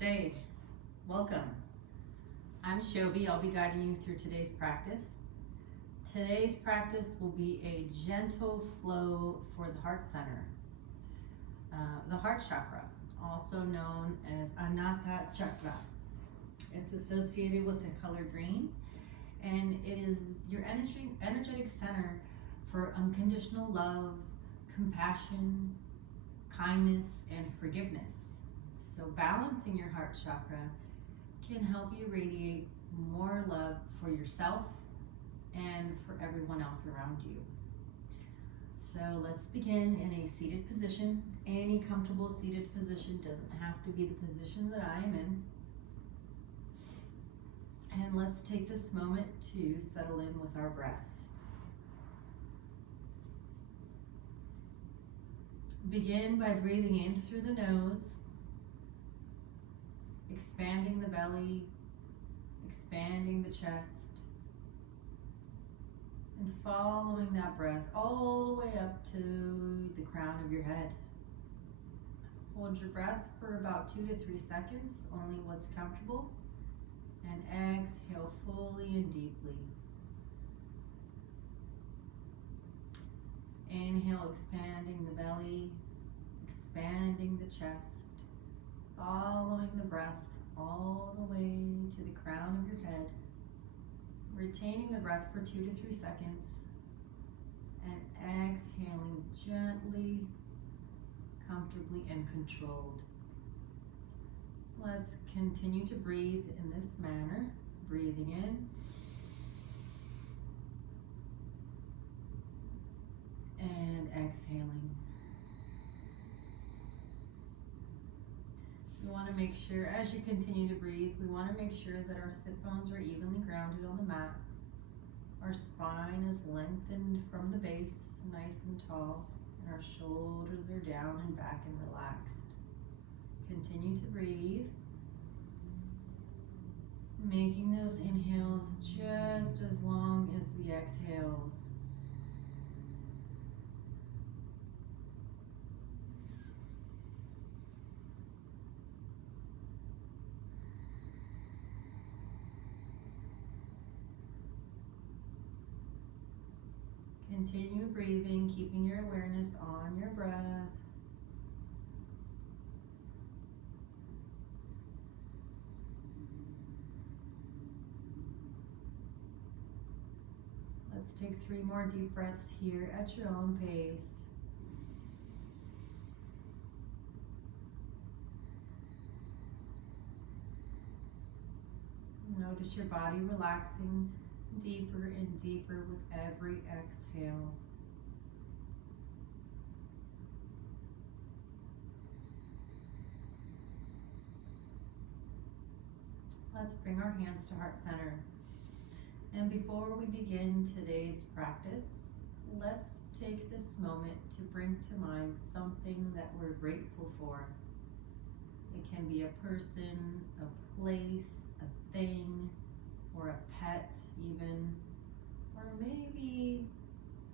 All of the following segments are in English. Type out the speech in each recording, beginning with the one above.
Namaste. Welcome. I'm Shobi. I'll be guiding you through today's practice. Today's practice will be a gentle flow for the heart center. The heart chakra, also known as Anahata chakra. It's associated with the color green, and it is your energetic center for unconditional love, compassion, kindness, and forgiveness. So balancing your heart chakra can help you radiate more love for yourself and for everyone else around you. So let's begin in a seated position. Any comfortable seated position, doesn't have to be the position that I am in. And let's take this moment to settle in with our breath. Begin by breathing in through the nose, expanding the belly, expanding the chest, and following that breath all the way up to the crown of your head. Hold your breath for about 2 to 3 seconds, only what's comfortable, and exhale fully and deeply. Inhale, expanding the belly, expanding the chest, following the breath all the way to the crown of your head, retaining the breath for 2 to 3 seconds, and exhaling gently, comfortably, and controlled. Let's continue to breathe in this manner, breathing in, and exhaling. We want to make sure, as you continue to breathe, we want to make sure that our sit bones are evenly grounded on the mat. Our spine is lengthened from the base, nice and tall, and our shoulders are down and back and relaxed. Continue to breathe, making those inhales just as long as the exhales. Continue breathing, keeping your awareness on your breath. Let's take 3 more deep breaths here at your own pace. Notice your body relaxing deeper and deeper with every exhale. Let's bring our hands to heart center. And before we begin today's practice, let's take this moment to bring to mind something that we're grateful for. It can be a person, a place, a thing, or a pet even, or maybe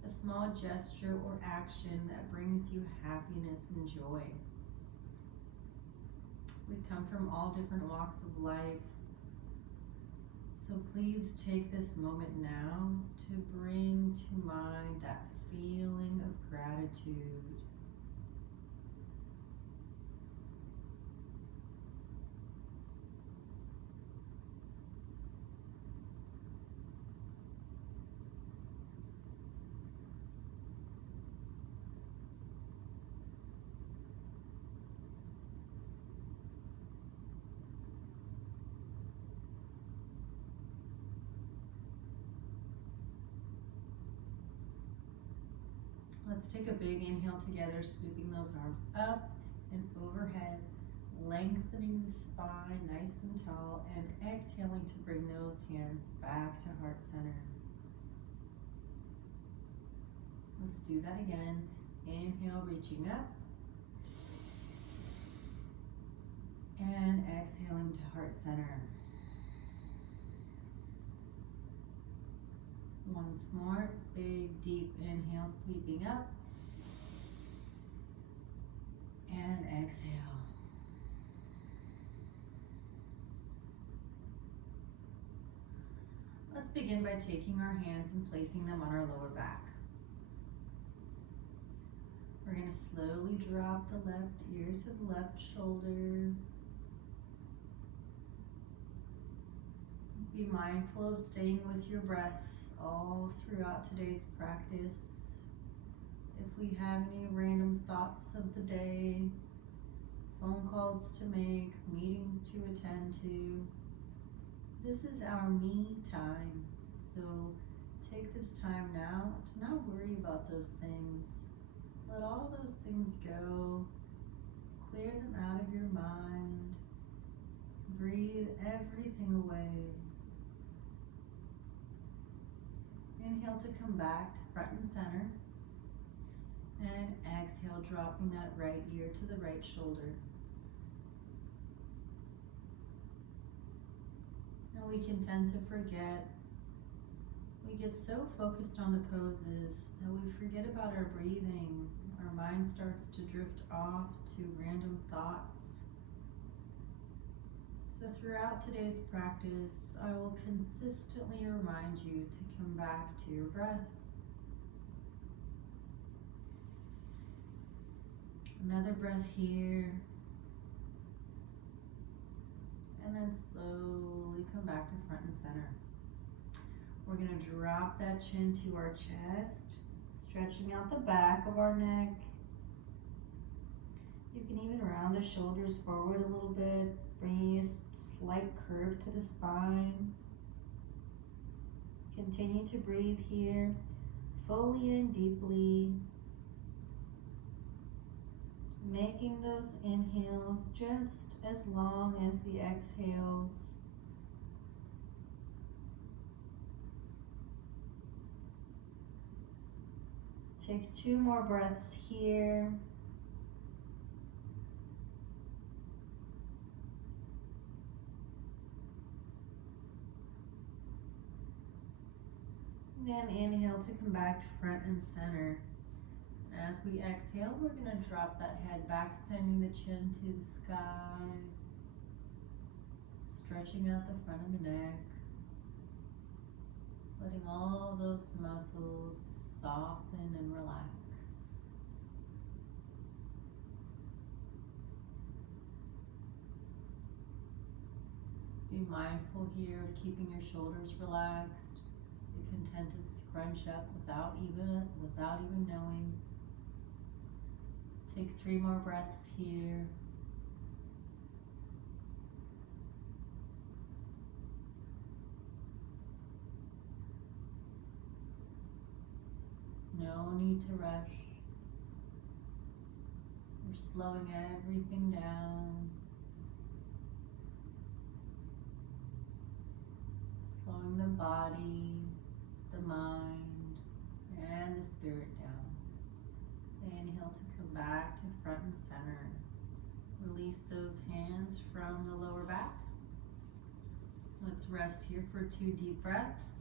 a small gesture or action that brings you happiness and joy. We come from all different walks of life, so please take this moment now to bring to mind that feeling of gratitude. Let's take a big inhale together, sweeping those arms up and overhead, lengthening the spine nice and tall, and exhaling to bring those hands back to heart center. Let's do that again. Inhale, reaching up, and exhaling to heart center. Once more, big deep inhale, sweeping up, and exhale. Let's begin by taking our hands and placing them on our lower back. We're going to slowly drop the left ear to the left shoulder. Be mindful of staying with your breath all throughout today's practice. If we have any random thoughts of the day, phone calls to make, meetings to attend to, this is our me time. So take this time now to not worry about those things. Let all those things go. Clear them out of your mind. Breathe everything away. Inhale to come back to front and center. And exhale, dropping that right ear to the right shoulder. And we can tend to forget. We get so focused on the poses that we forget about our breathing. Our mind starts to drift off to random thoughts. So throughout today's practice, I will consistently remind you to come back to your breath. Another breath here. And then slowly come back to front and center. We're going to drop that chin to our chest, stretching out the back of our neck. You can even round the shoulders forward a little bit, bringing a slight curve to the spine. Continue to breathe here, fully and deeply, making those inhales just as long as the exhales. Take 2 more breaths here. And inhale to come back to front and center. As we exhale, we're going to drop that head back, sending the chin to the sky, stretching out the front of the neck, letting all those muscles soften and relax. Be mindful here of keeping your shoulders relaxed. You can tend to scrunch up without even knowing. Take 3 more breaths here. No need to rush. We're slowing everything down. Slowing the body, the mind, and the spirit down. Inhale to come back to front and center. Release those hands from the lower back. Let's rest here for 2 deep breaths.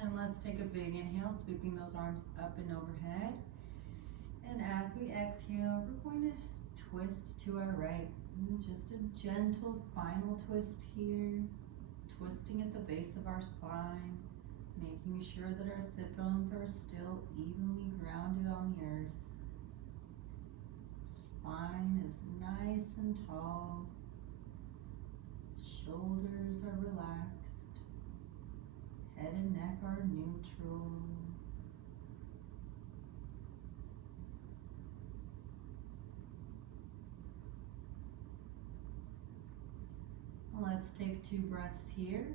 And let's take a big inhale, sweeping those arms up and overhead. And as we exhale, we're going to twist to our right. Just a gentle spinal twist here, twisting at the base of our spine, making sure that our sit bones are still evenly grounded on the earth. Spine is nice and tall. Shoulders are relaxed. Head and neck are neutral. Let's take 2 breaths here.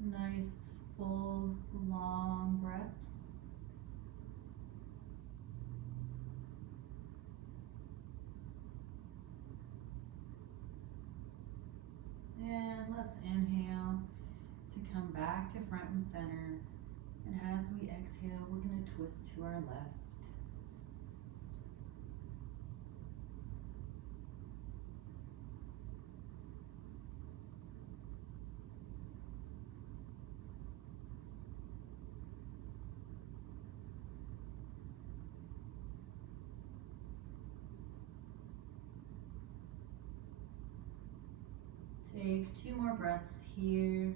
Nice, full, long breaths. And let's inhale to come back to front and center. And as we exhale, we're going to twist to our left. Take 2 more breaths here.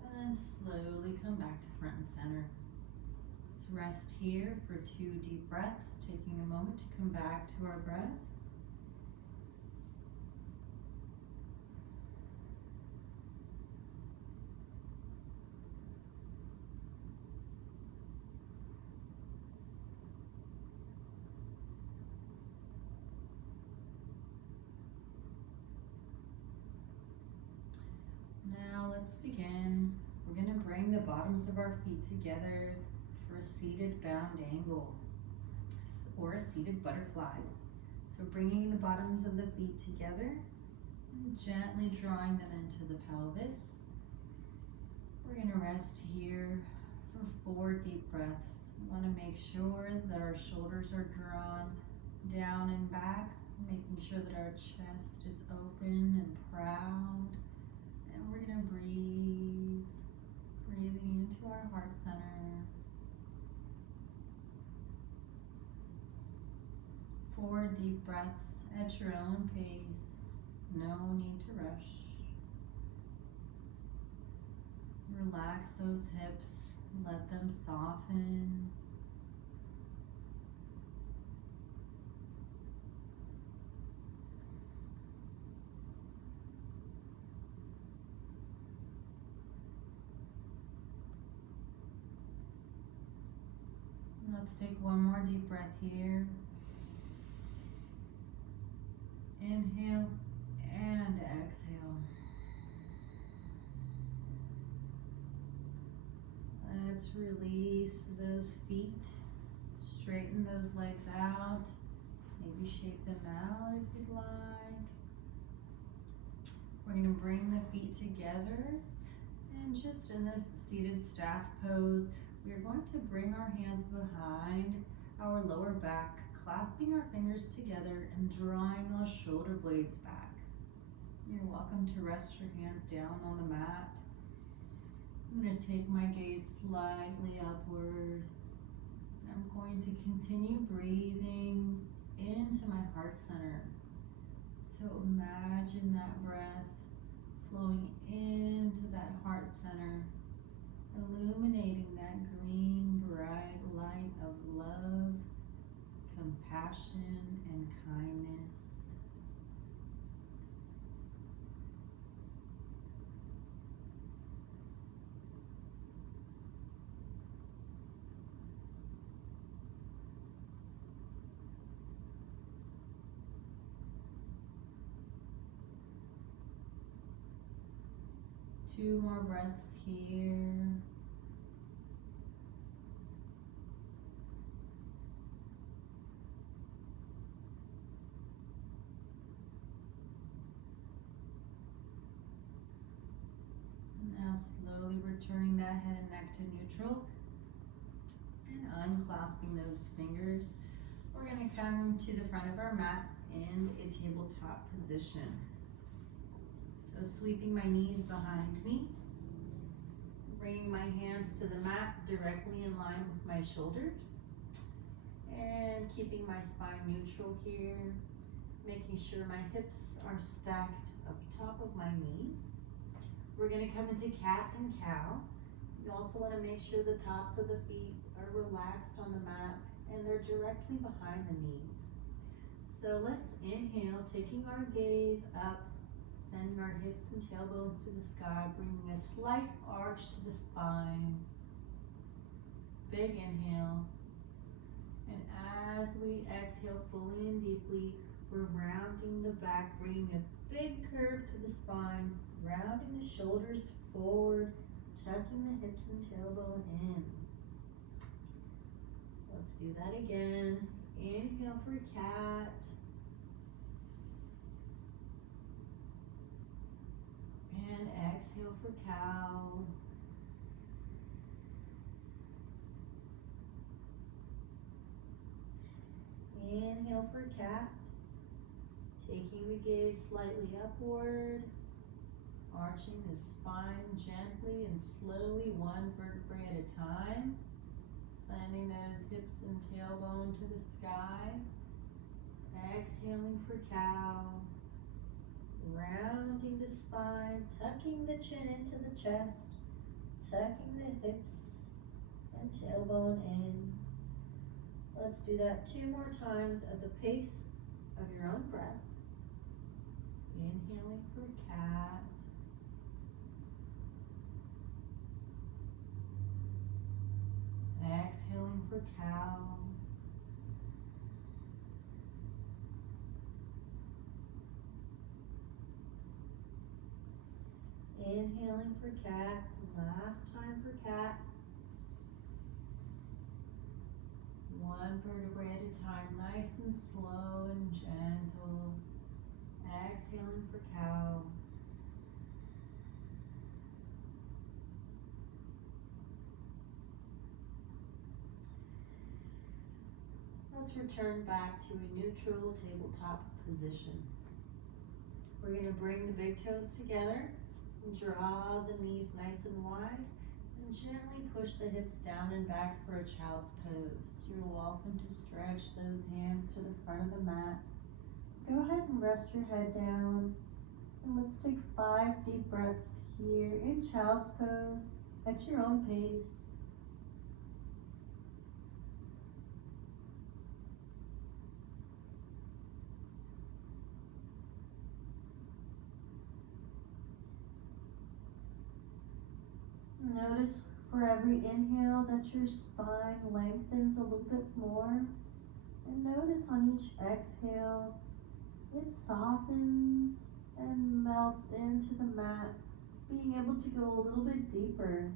And then slowly come back to front and center. Let's rest here for 2 deep breaths, taking a moment to come back to our breath. Now let's begin. We're going to bring the bottoms of our feet together for a seated bound angle or a seated butterfly. So bringing the bottoms of the feet together and gently drawing them into the pelvis. We're going to rest here for 4 deep breaths. We want to make sure that our shoulders are drawn down and back, making sure that our chest is open and proud. And we're going to breathe, breathing into our heart center. 4 deep breaths at your own pace. No need to rush. Relax those hips, let them soften. Let's take 1 more deep breath here. Inhale and exhale. Let's release those feet. Straighten those legs out. Maybe shake them out if you'd like. We're going to bring the feet together. And just in this seated staff pose, we are going to bring our hands behind our lower back, clasping our fingers together and drawing those shoulder blades back. You're welcome to rest your hands down on the mat. I'm going to take my gaze slightly upward. I'm going to continue breathing into my heart center. So imagine that breath flowing into that heart center, illuminating that green, bright light of love, compassion, and kindness. Two more breaths here. Now slowly returning that head and neck to neutral and unclasping those fingers. We're going to come to the front of our mat in a tabletop position. So sweeping my knees behind me, bringing my hands to the mat directly in line with my shoulders, and keeping my spine neutral here, making sure my hips are stacked up top of my knees. We're going to come into cat and cow. You also want to make sure the tops of the feet are relaxed on the mat and they're directly behind the knees. So let's inhale, taking our gaze up, sending our hips and tailbones to the sky, bringing a slight arch to the spine. Big inhale. And as we exhale fully and deeply, we're rounding the back, bringing a big curve to the spine, rounding the shoulders forward, tucking the hips and tailbone in. Let's do that again. Inhale for cat. And exhale for cow. Inhale for cat. Taking the gaze slightly upward. Arching the spine gently and slowly, one vertebrae at a time. Sending those hips and tailbone to the sky. Exhaling for cow. Rounding the spine, tucking the chin into the chest, tucking the hips and tailbone in. Let's do that 2 more times at the pace of your own breath. Inhaling for cat. Exhaling for cow. Inhaling for cat. Last time for cat. One vertebrae at a time, nice and slow and gentle. Exhaling for cow. Let's return back to a neutral tabletop position. We're going to bring the big toes together and draw the knees nice and wide and gently push the hips down and back for a child's pose. You're welcome to stretch those hands to the front of the mat. Go ahead and rest your head down. And let's take 5 deep breaths here in child's pose at your own pace. Notice for every inhale that your spine lengthens a little bit more. And notice on each exhale, it softens and melts into the mat, being able to go a little bit deeper.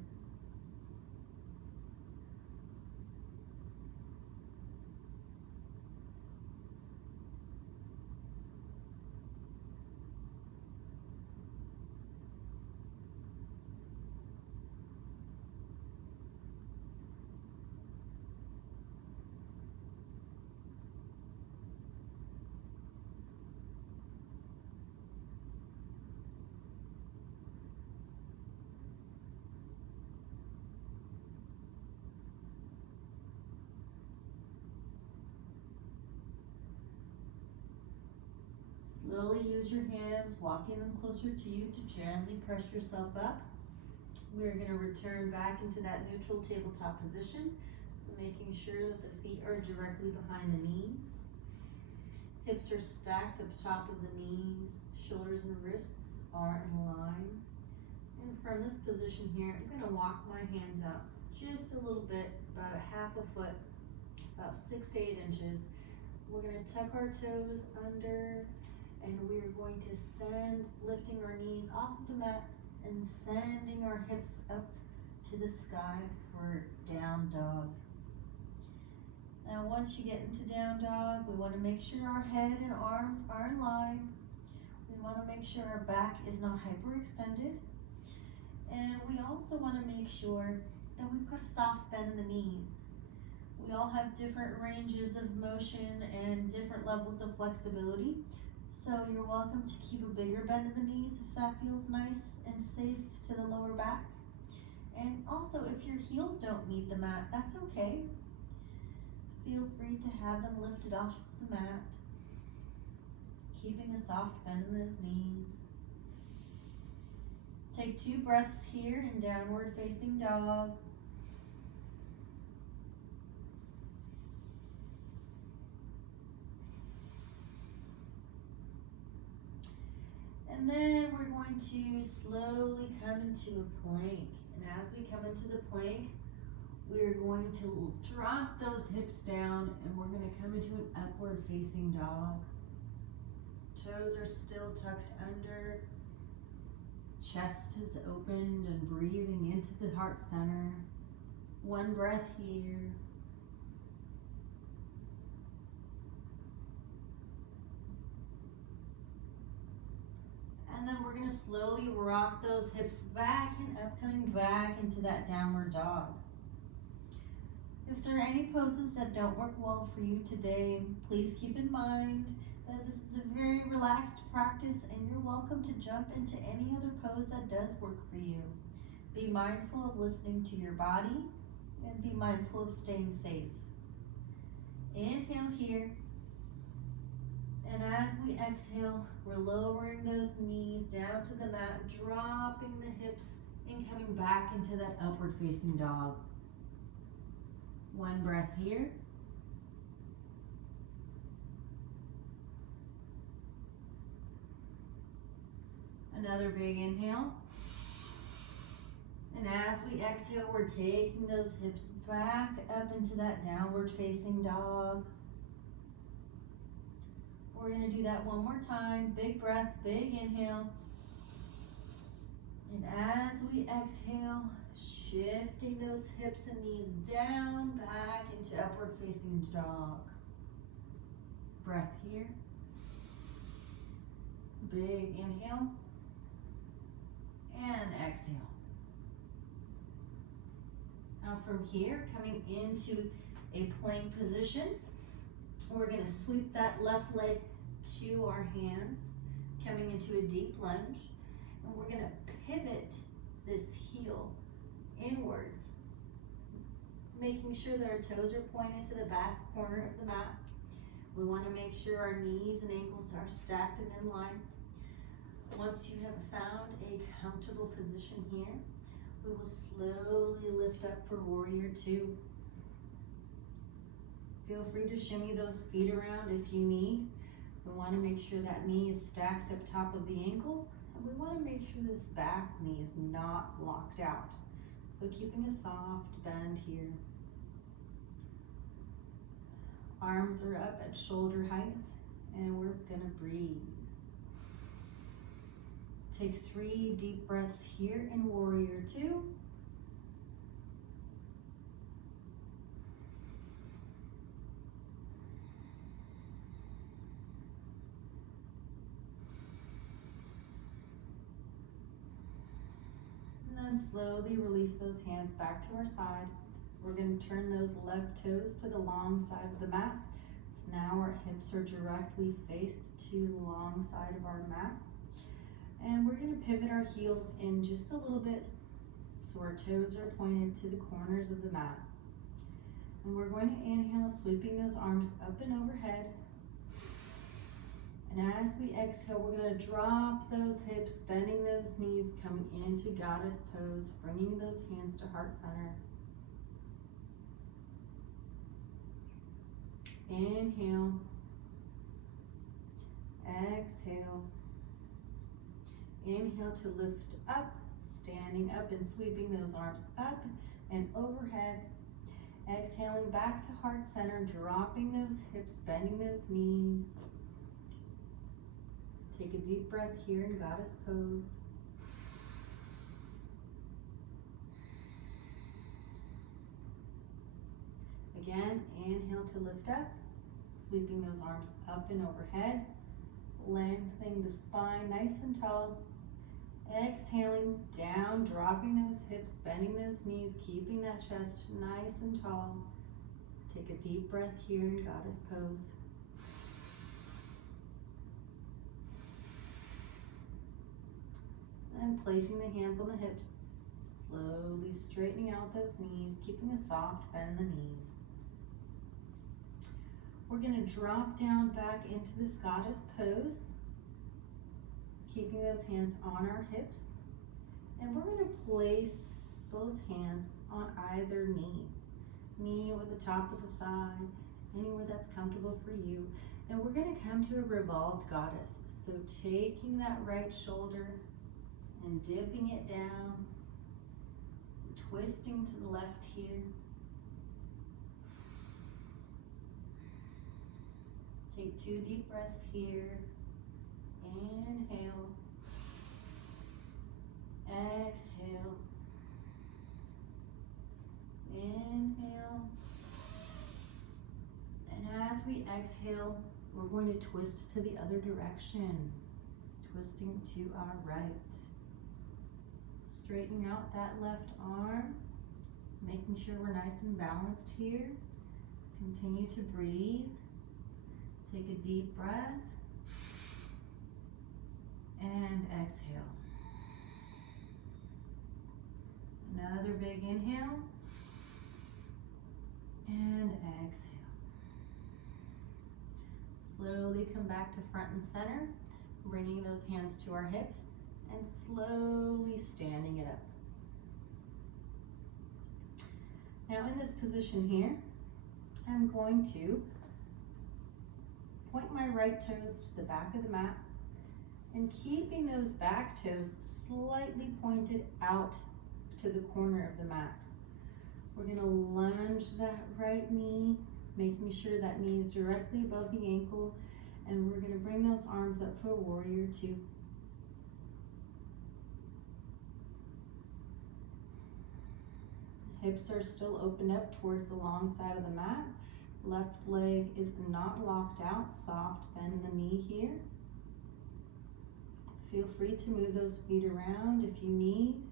Slowly use your hands, walking them closer to you to gently press yourself up. We're going to return back into that neutral tabletop position, so making sure that the feet are directly behind the knees. Hips are stacked up top of the knees, shoulders and wrists are in line. And from this position here, I'm going to walk my hands out just a little bit, about a half a foot, about 6 to 8 inches. We're going to tuck our toes under, and we're going to send, lifting our knees off of the mat and sending our hips up to the sky for down dog. Now once you get into down dog, we want to make sure our head and arms are in line. We want to make sure our back is not hyperextended. And we also want to make sure that we've got a soft bend in the knees. We all have different ranges of motion and different levels of flexibility. So you're welcome to keep a bigger bend in the knees if that feels nice and safe to the lower back. And also if your heels don't meet the mat, that's okay. Feel free to have them lifted off of the mat, keeping a soft bend in those knees. Take 2 breaths here in downward facing dog. And then we're going to slowly come into a plank. And as we come into the plank, we're going to drop those hips down and we're going to come into an upward facing dog. Toes are still tucked under. Chest is opened and breathing into the heart center. 1 breath here. And then we're going to slowly rock those hips back and up, coming back into that downward dog. If there are any poses that don't work well for you today, please keep in mind that this is a very relaxed practice, and you're welcome to jump into any other pose that does work for you. Be mindful of listening to your body and be mindful of staying safe. Inhale here. And as we exhale, we're lowering those knees down to the mat, dropping the hips and coming back into that upward facing dog. One breath here. Another big inhale. And as we exhale, we're taking those hips back up into that downward facing dog. We're going to do that one more time. Big breath, big inhale. And as we exhale, shifting those hips and knees down, back into upward facing dog. Breath here. Big inhale. And exhale. Now from here, coming into a plank position, we're going to sweep that left leg to our hands, coming into a deep lunge, and we're going to pivot this heel inwards, making sure that our toes are pointed to the back corner of the mat. We want to make sure our knees and ankles are stacked and in line. Once you have found a comfortable position here, we will slowly lift up for warrior two. Feel free to shimmy those feet around if you need. We want to make sure that knee is stacked up top of the ankle, and we want to make sure this back knee is not locked out. So keeping a soft bend here. Arms are up at shoulder height, and we're gonna breathe. Take 3 deep breaths here in warrior two. And then slowly release those hands back to our side. We're going to turn those left toes to the long side of the mat. So now our hips are directly faced to the long side of our mat. And we're going to pivot our heels in just a little bit so our toes are pointed to the corners of the mat. And we're going to inhale, sweeping those arms up and overhead. And as we exhale, we're going to drop those hips, bending those knees, coming into goddess pose, bringing those hands to heart center. Inhale. Exhale. Inhale to lift up, standing up and sweeping those arms up and overhead. Exhaling back to heart center, dropping those hips, bending those knees. Take a deep breath here in goddess pose. Again, inhale to lift up, sweeping those arms up and overhead. Lengthening the spine nice and tall. Exhaling down, dropping those hips, bending those knees, keeping that chest nice and tall. Take a deep breath here in goddess pose. And placing the hands on the hips, slowly straightening out those knees, keeping a soft bend in the knees. We're going to drop down back into this goddess pose, keeping those hands on our hips. And we're going to place both hands on either knee. Knee or the top of the thigh, anywhere that's comfortable for you. And we're going to come to a revolved goddess. So taking that right shoulder and dipping it down, twisting to the left here. Take 2 deep breaths here. Inhale. Exhale. Inhale. And as we exhale, we're going to twist to the other direction. Twisting to our right. Straighten out that left arm. Making sure we're nice and balanced here. Continue to breathe. Take a deep breath and exhale. Another big inhale and exhale. Slowly come back to front and center, bringing those hands to our hips and slowly standing it up. Now in this position here, I'm going to point my right toes to the back of the mat and keeping those back toes slightly pointed out to the corner of the mat. We're gonna lunge that right knee, making sure that knee is directly above the ankle, and we're gonna bring those arms up for warrior two. Hips are still opened up towards the long side of the mat. Left leg is not locked out, soft bend the knee here. Feel free to move those feet around if you need.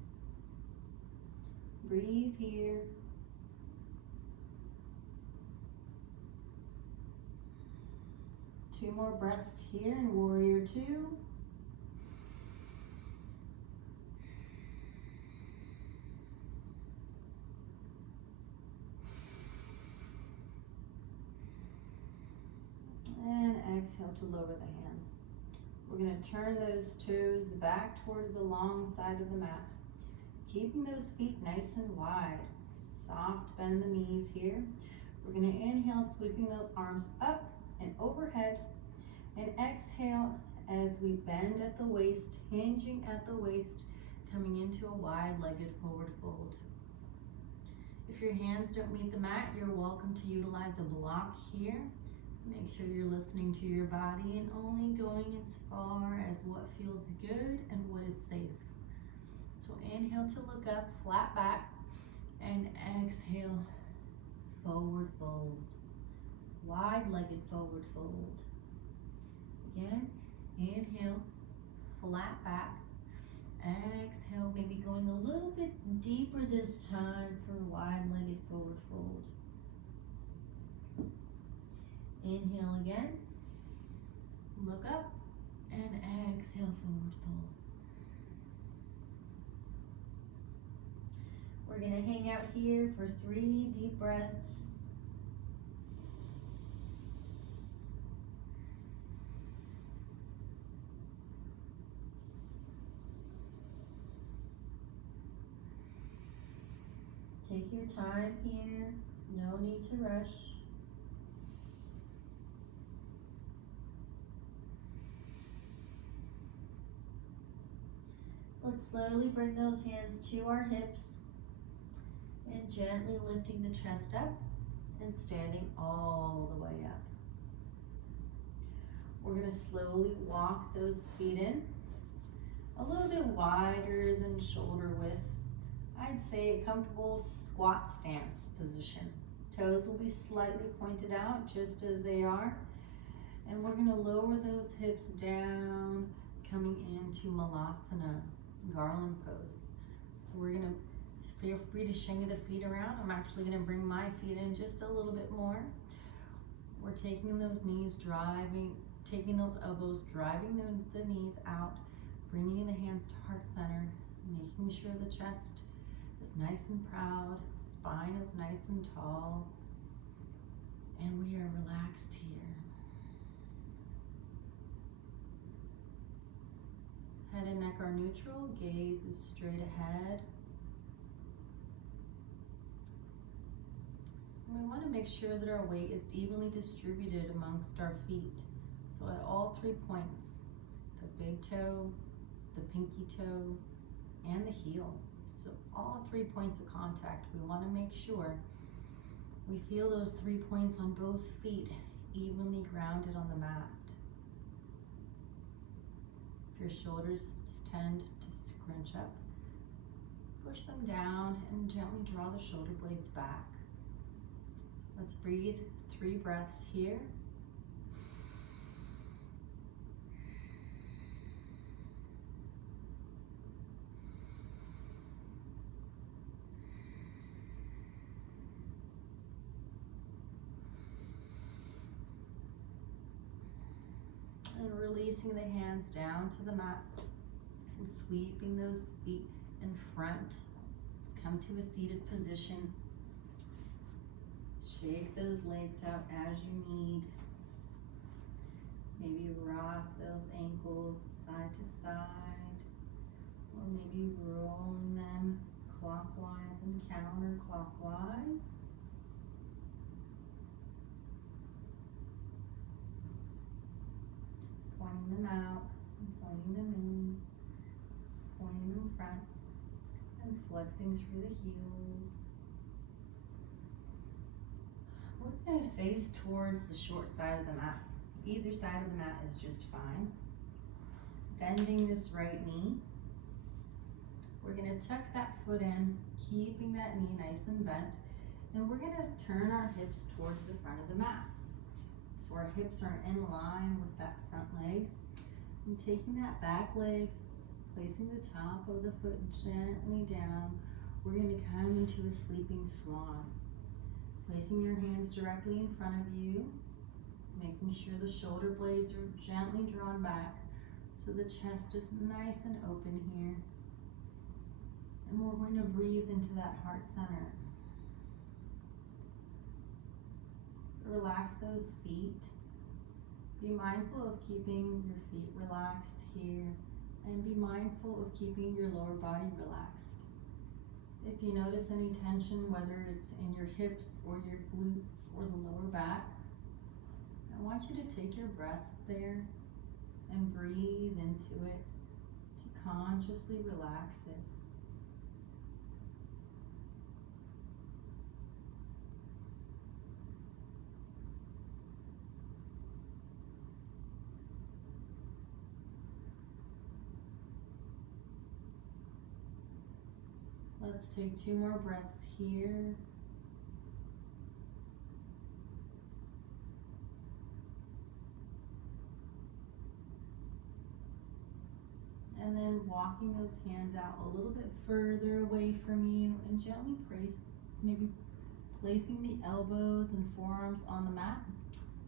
Breathe here. Two more breaths here in warrior two. And exhale to lower the hands. We're going to turn those toes back towards the long side of the mat. Keeping those feet nice and wide. Soft bend the knees here. We're going to inhale, sweeping those arms up and overhead. And exhale as we bend at the waist, hinging at the waist, coming into a wide-legged forward fold. If your hands don't meet the mat, you're welcome to utilize a block here. Make sure you're listening to your body and only going as far as what feels good and what is safe. So inhale to look up, flat back, and exhale, forward fold. Wide-legged forward fold. Again, inhale, flat back. Exhale, maybe going a little bit deeper this time for wide-legged forward fold. Inhale again, look up, and exhale, forward fold. We're going to hang out here for 3 deep breaths. Take your time here, no need to rush. Let's slowly bring those hands to our hips and gently lifting the chest up and standing all the way up. We're going to slowly walk those feet in a little bit wider than shoulder width. I'd say a comfortable squat stance position. Toes will be slightly pointed out just as they are. And we're going to lower those hips down, coming into Malasana, garland pose. So we're going to feel free to shinga the feet around. I'm actually going to bring my feet in just a little bit more. We're taking those knees driving, taking those elbows, driving the knees out, bringing the hands to heart center, making sure the chest is nice and proud, spine is nice and tall, and we are relaxed here. Head and neck are neutral, gaze is straight ahead. And we want to make sure that our weight is evenly distributed amongst our feet. So at all 3 points, the big toe, the pinky toe, and the heel. So all 3 points of contact, we want to make sure we feel those 3 points on both feet evenly grounded on the mat. If your shoulders tend to scrunch up, push them down and gently draw the shoulder blades back. Let's breathe 3 breaths here. And releasing the hands down to the mat and sweeping those feet in front. Let's come to a seated position. Shake those legs out as you need. Maybe rock those ankles side to side, or maybe rolling them clockwise and counterclockwise. Pointing them out, and pointing them in, pointing them front, and flexing through the heels. We're going to face towards the short side of the mat. Either side of the mat is just fine. Bending this right knee. We're going to tuck that foot in, keeping that knee nice and bent. And we're going to turn our hips towards the front of the mat. So our hips are in line with that front leg. And taking that back leg, placing the top of the foot gently down, we're going to come into a sleeping swan. Placing your hands directly in front of you, making sure the shoulder blades are gently drawn back so the chest is nice and open here. And we're going to breathe into that heart center. Relax those feet. Be mindful of keeping your feet relaxed here, and be mindful of keeping your lower body relaxed. If you notice any tension, whether it's in your hips or your glutes or the lower back, I want you to take your breath there and breathe into it to consciously relax it. Let's take 2 more breaths here. And then walking those hands out a little bit further away from you and gently maybe placing the elbows and forearms on the mat.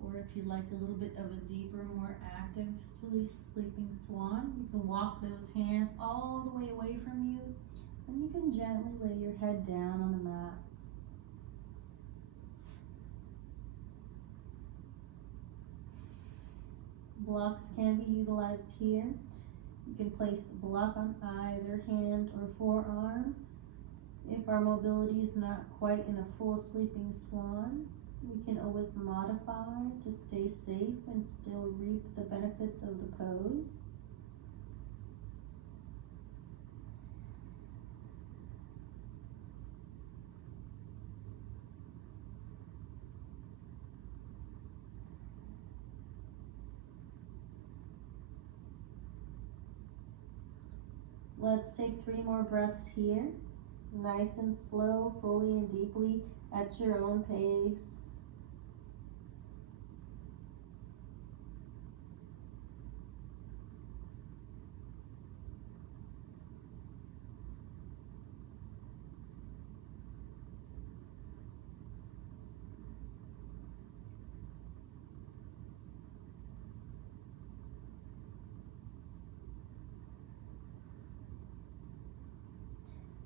Or if you'd like a little bit of a deeper, more active sleeping swan, you can walk those hands all the way away from you. And you can gently lay your head down on the mat. Blocks can be utilized here. You can place a block on either hand or forearm. If our mobility is not quite in a full sleeping swan, we can always modify to stay safe and still reap the benefits of the pose. Let's take 3 more breaths here. Nice and slow, fully and deeply at your own pace.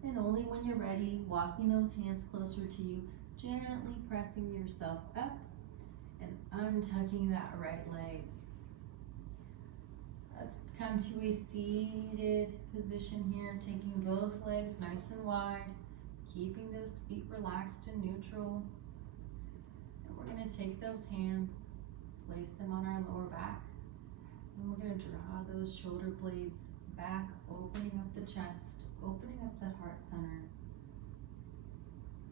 And only when you're ready, walking those hands closer to you, gently pressing yourself up and untucking that right leg. Let's come to a seated position here, taking both legs nice and wide, keeping those feet relaxed and neutral. And we're going to take those hands, place them on our lower back, and we're going to draw those shoulder blades back, opening up the chest, opening up that heart center.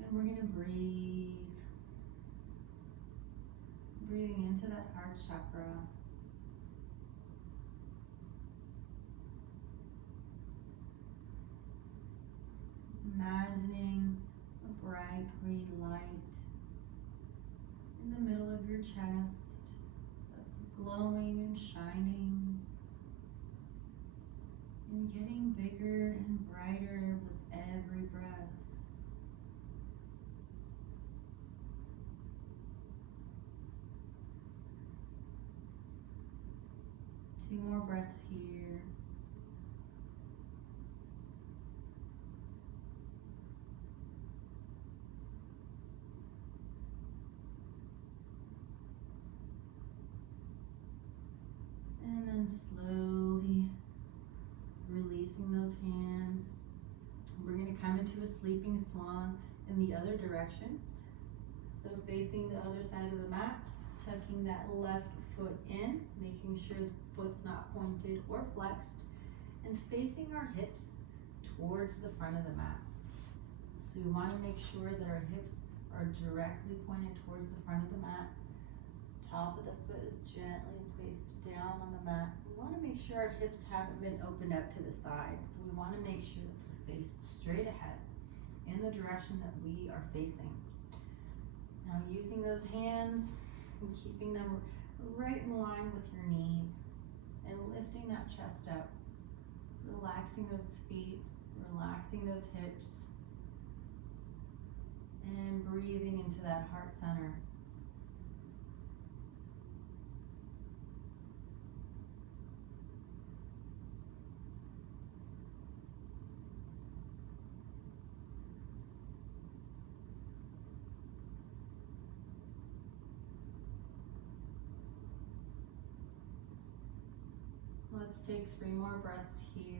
And we're going to breathe. Breathing into that heart chakra. Imagining a bright green light in the middle of your chest that's glowing and shining and getting bigger and brighter with every breath. 2 more breaths here. And then slowly releasing those hands. We're going to come into a sleeping swan in the other direction. So facing the other side of the mat, tucking that left foot in, making sure the foot's not pointed or flexed, and facing our hips towards the front of the mat. So we want to make sure that our hips are directly pointed towards the front of the mat. Top of the foot is gently placed down on the mat. We want to make sure our hips haven't been opened out to the side. So we want to make sure that they're faced straight ahead in the direction that we are facing. Now using those hands and keeping them right in line with your knees and lifting that chest up, relaxing those feet, relaxing those hips, and breathing into that heart center. Let's take 3 more breaths here.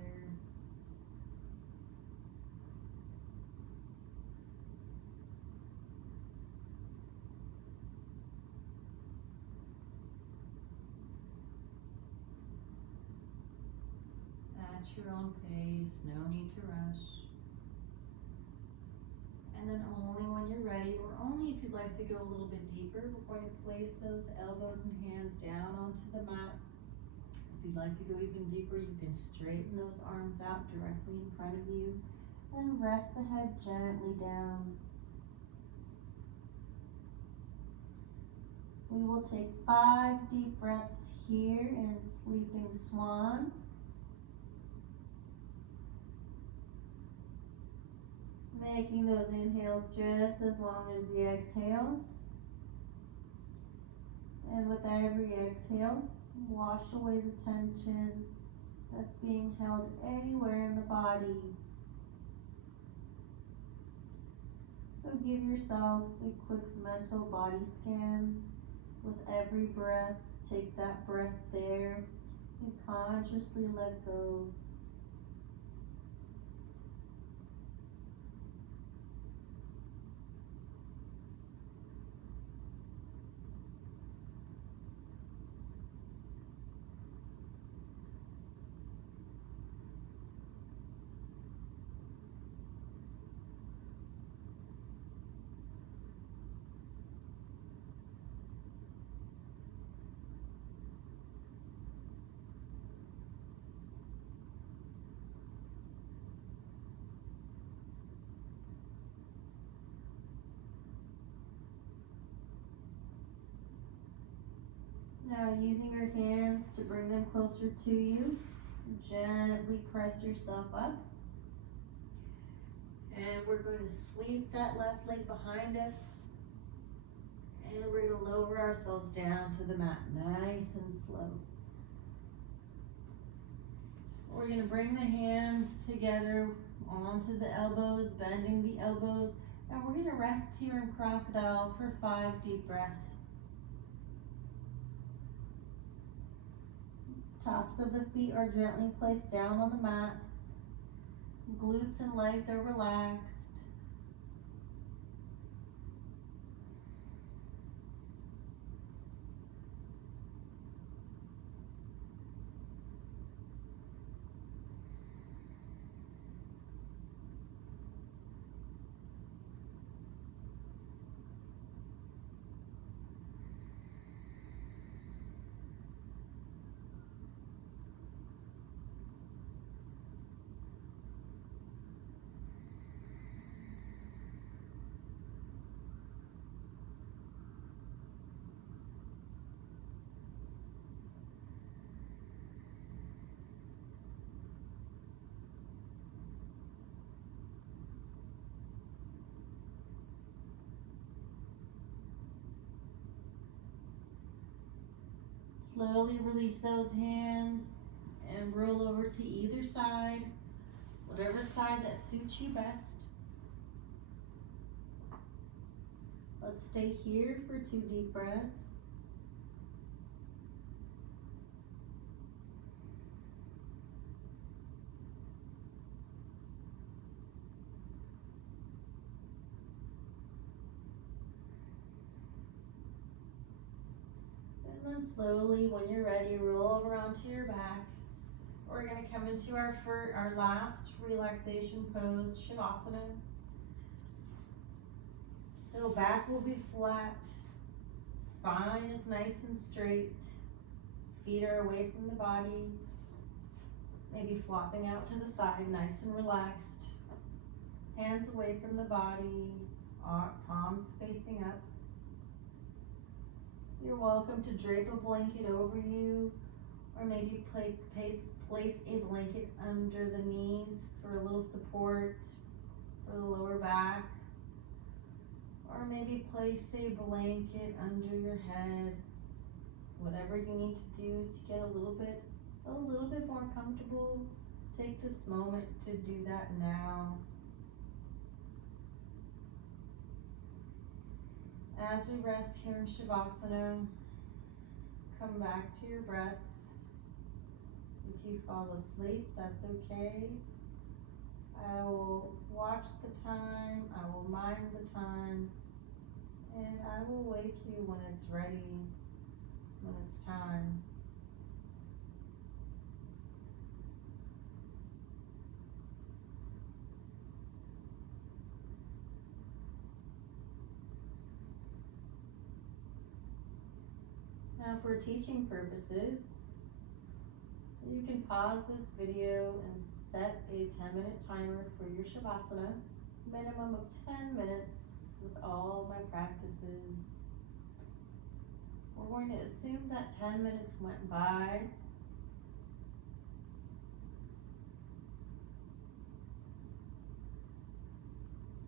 At your own pace, no need to rush. And then only when you're ready, or only if you'd like to go a little bit deeper, we're going to place those elbows and hands down onto the mat. If you'd like to go even deeper, you can straighten those arms out directly in front of you and rest the head gently down. We will take 5 deep breaths here in Sleeping Swan. Making those inhales just as long as the exhales. And with every exhale, wash away the tension that's being held anywhere in the body. So give yourself a quick mental body scan with every breath. Take that breath there and consciously let go. Now using your hands to bring them closer to you, gently press yourself up. And we're going to sweep that left leg behind us. And we're going to lower ourselves down to the mat, nice and slow. We're going to bring the hands together onto the elbows, bending the elbows. And we're going to rest here in crocodile for 5 deep breaths. Tops of the feet are gently placed down on the mat. Glutes and legs are relaxed. Slowly release those hands and roll over to either side, whatever side that suits you best. Let's stay here for 2 deep breaths. And then slowly, when you're ready, roll over onto your back. We're going to come into our last relaxation pose, Shavasana. So back will be flat, spine is nice and straight, feet are away from the body, maybe flopping out to the side, nice and relaxed. Hands away from the body, palms facing up. You're welcome to drape a blanket over you, or maybe place a blanket under the knees for a little support for the lower back. Or maybe place a blanket under your head. Whatever you need to do to get a little bit more comfortable, take this moment to do that now. As we rest here in Shavasana, come back to your breath. If you fall asleep, that's okay. I will watch the time, I will mind the time, and I will wake you when it's ready, when it's time. Now for teaching purposes, you can pause this video and set a 10-minute timer for your Shavasana, minimum of 10 minutes with all my practices. We're going to assume that 10 minutes went by.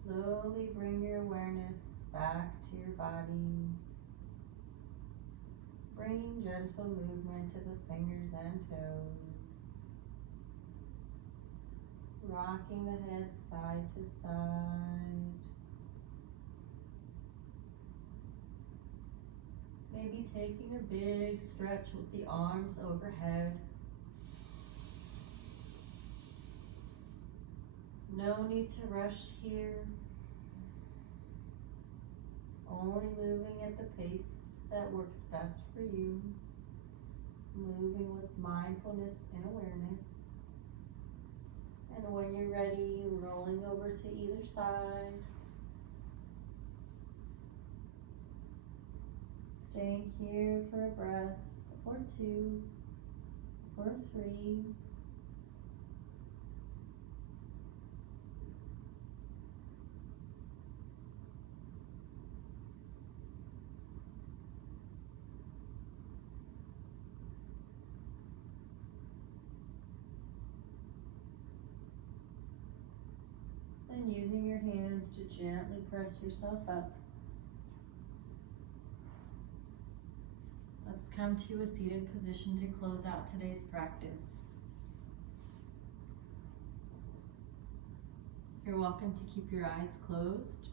Slowly bring your awareness back to your body. Bringing gentle movement to the fingers and toes. Rocking the head side to side. Maybe taking a big stretch with the arms overhead. No need to rush here. Only moving at the pace that works best for you. Moving with mindfulness and awareness. And when you're ready, rolling over to either side. Staying here for a breath or 2 or 3. And using your hands to gently press yourself up. Let's come to a seated position to close out today's practice. You're welcome to keep your eyes closed.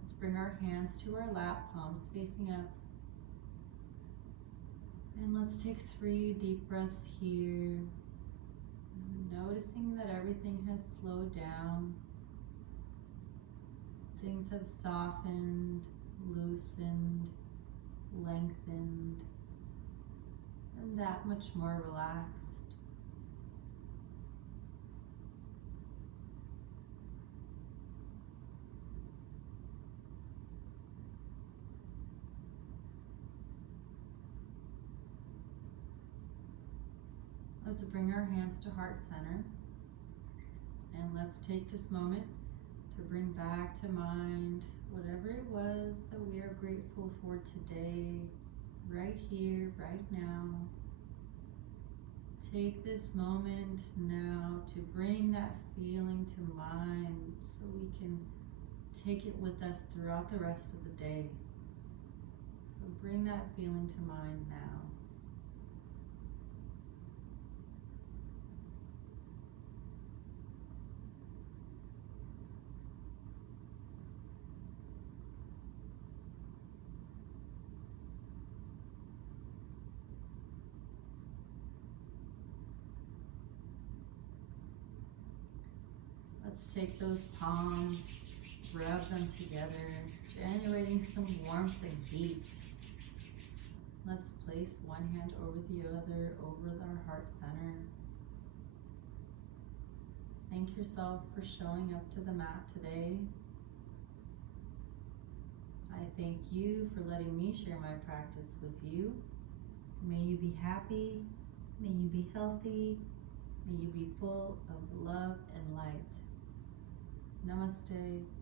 Let's bring our hands to our lap, palms facing up. And let's take 3 deep breaths here. Noticing that everything has slowed down. Things have softened, loosened, lengthened, and that much more relaxed. Let's bring our hands to heart center, and let's take this moment to bring back to mind whatever it was that we are grateful for today, right here, right now. Take this moment now to bring that feeling to mind so we can take it with us throughout the rest of the day. So bring that feeling to mind now. Let's take those palms, rub them together, generating some warmth and heat. Let's place one hand over the other, over our heart center. Thank yourself for showing up to the mat today. I thank you for letting me share my practice with you. May you be happy, may you be healthy, may you be full of love and light. Namaste.